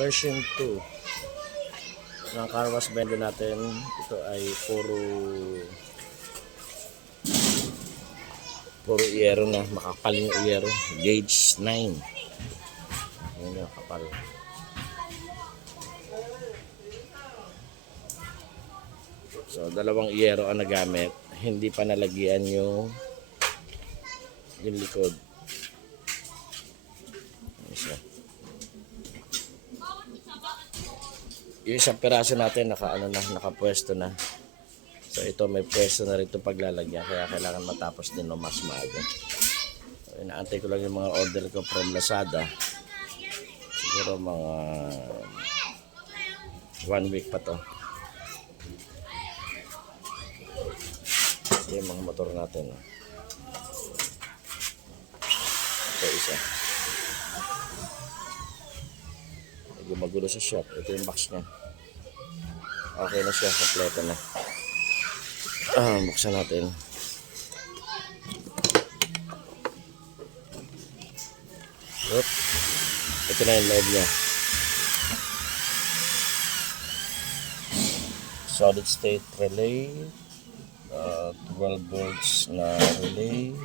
version 2 ng car wash blender natin. Ito ay puro iyero na, makapal yung iyero, gauge 9. Ayun yung kapal. So dalawang iyero ang nagamit, hindi pa nalagyan yung likod. Yung isang piraso natin nakapwesto na. So ito may pwesto na rin itong paglalagyan, kaya kailangan matapos din no mas maaga. So, inaantay ko lang yung mga order ko from Lazada. Siguro mga 1 week pa to. Ito yung mga motor natin. Ito isa. Medyo magulo sa shop. Ito yung box niya. Okay na siya, kompleto na. Buksan natin. Oop. Ito na yung loob niya. Solid state relay, 12 volts na relay,